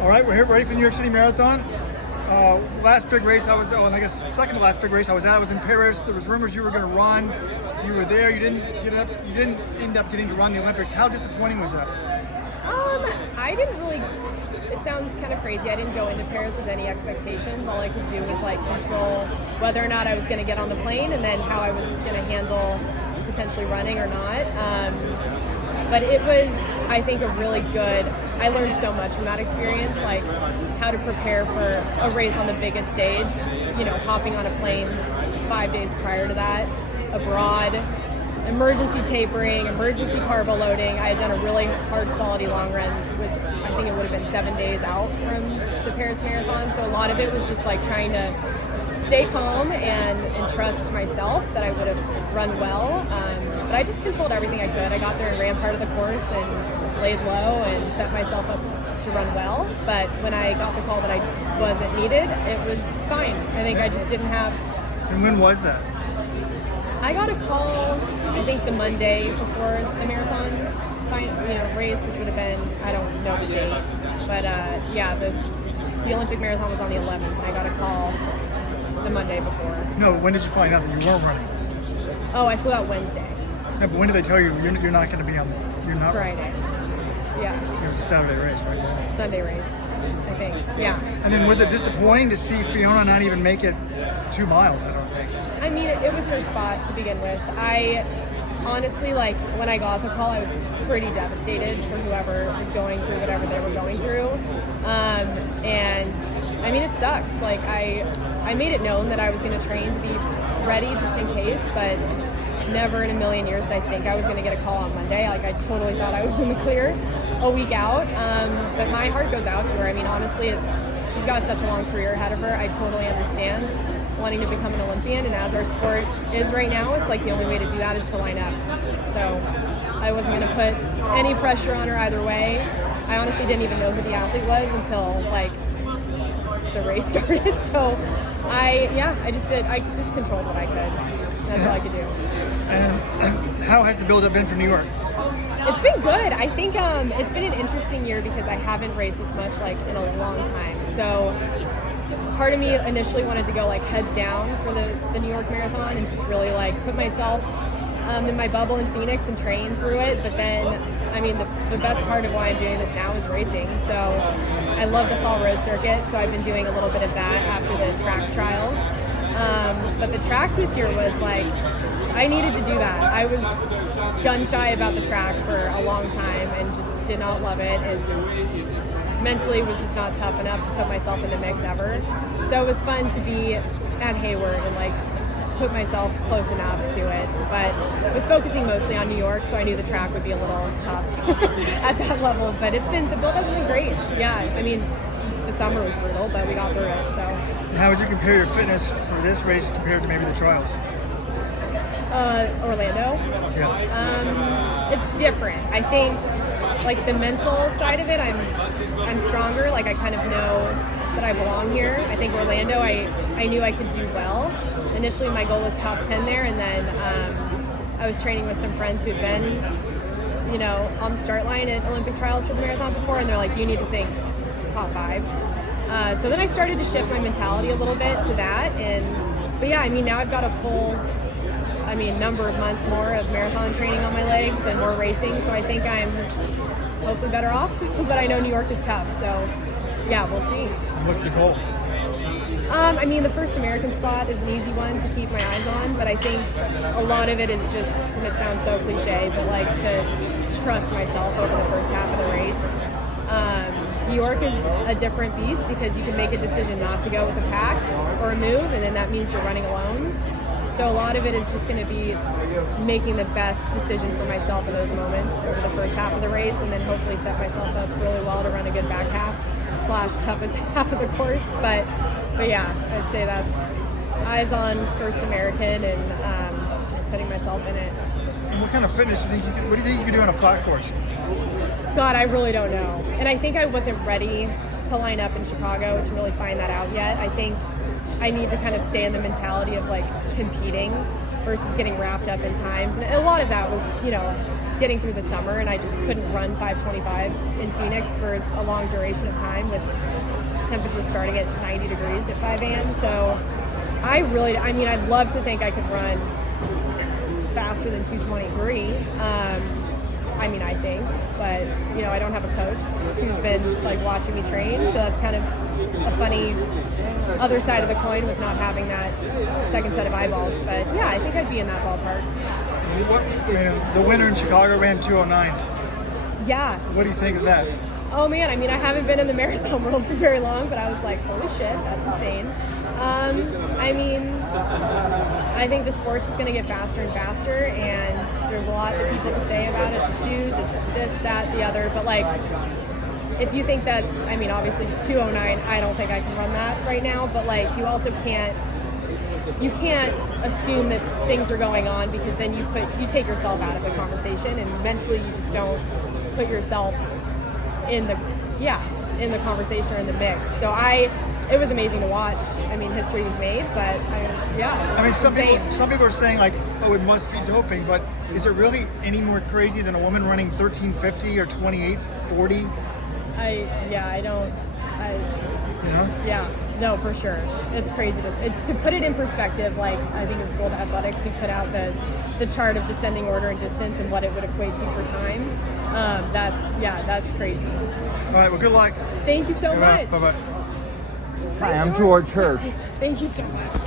All right, we're here ready for the New York City Marathon. Last big race and I guess second to last big race I was in Paris. There was rumors you were going to run. You were there. You didn't end up getting to run the Olympics. How disappointing was that? I didn't really. It sounds kind of crazy. I didn't go into Paris with any expectations. All I could do was control whether or not I was going to get on the plane, and then how I was going to handle potentially running or not. But it was, I think, a really good. I learned so much from that experience, like how to prepare for a race on the biggest stage. Hopping on a plane 5 days prior to that, abroad, emergency tapering, emergency carbo loading. I had done a really hard quality long run with, I think it would have been 7 days out from the Paris Marathon. So a lot of it was just trying to stay calm and trust myself that I would have run well. But I just controlled everything I could. I got there and ran part of the course and laid low and set myself up to run well. But when I got the call that I wasn't needed, it was fine. I think I just didn't have... And when was that? I got a call, I think the Monday before the marathon race, which would have been, I don't know the date. But the Olympic marathon was on the 11th, and I got a call the Monday before. No, when did you find out that you weren't running? Oh, I flew out Wednesday. Yeah, but when did they tell you you're not going to be on? You're not Friday. Yeah. It was a Saturday race, right? Sunday race, I think. Yeah. And then was it disappointing to see Fiona not even make it 2 miles? I don't think. I mean, it was her spot to begin with. I honestly, when I got the call, I was pretty devastated for whoever was going through whatever they were going through. And I mean, it sucks. I made it known that I was going to train to be ready just in case, but never in a million years did I think I was going to get a call on Monday. I totally thought I was in the clear a week out. But my heart goes out to her. I mean, honestly, she's got such a long career ahead of her. I totally understand wanting to become an Olympian, and as our sport is right now, it's the only way to do that is to line up. So I wasn't going to put any pressure on her either way. I honestly didn't even know who the athlete was until the race started. So I just controlled what I could. That's all I could do. And how has the build-up been for New York? It's been good. I think it's been an interesting year because I haven't raced this much in a long time. So part of me initially wanted to go heads down for the New York Marathon and just really put myself in my bubble in Phoenix and train through it. But then, I mean, the best part of why I'm doing this now is racing. So I love the fall road circuit, so I've been doing a little bit of that after the track trials. But the track this year was I needed to do that. I was gun shy about the track for a long time and just did not love it. And mentally was just not tough enough to put myself in the mix ever. So it was fun to be at Hayward and put myself close enough to it. But I was focusing mostly on New York, so I knew the track would be a little tough at that level. But the build-up's been great. Yeah, I mean, the summer was brutal, but we got through it. So. How would you compare your fitness for this race compared to maybe the trials? Orlando. Yeah. It's different. I think the mental side of it, I'm stronger. I kind of know that I belong here. I think Orlando, I knew I could do well. Initially, my goal was top 10 there, and then I was training with some friends who'd been, on the start line at Olympic trials for the marathon before, and they're like, you need to think top 5. So then I started to shift my mentality a little bit to that, but yeah, I mean, now I've got a full, number of months more of marathon training on my legs and more racing, so I think I'm hopefully better off, but I know New York is tough, so yeah, we'll see. What's the goal? The first American spot is an easy one to keep my eyes on, but I think a lot of it is just, and it sounds so cliche, but to trust myself over the first half of the race. New York is a different beast because you can make a decision not to go with a pack or a move, and then that means you're running alone. So a lot of it is just going to be making the best decision for myself in those moments over the first half of the race, and then hopefully set myself up really well to run a good back half / toughest half of the course. But yeah, I'd say that's eyes on first American and just putting myself in it. And what kind of fitness do you think what do you think you could do on a flat course? God, I really don't know. And I think I wasn't ready to line up in Chicago to really find that out yet. I think I need to kind of stay in the mentality of competing versus getting wrapped up in times. And a lot of that was, getting through the summer, and I just couldn't run 5:25s in Phoenix for a long duration of time with temperatures starting at 90 degrees at 5 a.m. So I'd love to think I could run faster than 2:23. I think, but I don't have a coach who's been like watching me train, so that's kind of a funny other side of the coin with not having that second set of eyeballs. But yeah, I think I'd be in that ballpark. The winner in Chicago ran 2:09. Yeah. What do you think of that? Oh man, I haven't been in the marathon world for very long, but I was like, holy shit, that's insane. I think the sport's just going to get faster and faster, and there's a lot that people can say about it. It's the shoes, it's this, that, the other, but like, if you think that's, obviously 2:09, I don't think I can run that right now, but like, you also can't assume that things are going on, because then you take yourself out of the conversation, and mentally you just don't put yourself in the conversation or in the mix. So it was amazing to watch. History was made, but some people are saying like, oh, it must be doping, but is it really any more crazy than a woman running 13:50 or 28:40? No, for sure. It's crazy to put it in perspective. Like, I think it's Gold Athletics who put out the chart of descending order and distance and what it would equate to for time. That's crazy. All right, well, good luck. Thank you so much. Bye-bye. Hi, I'm George Hirsch. Thank you so much.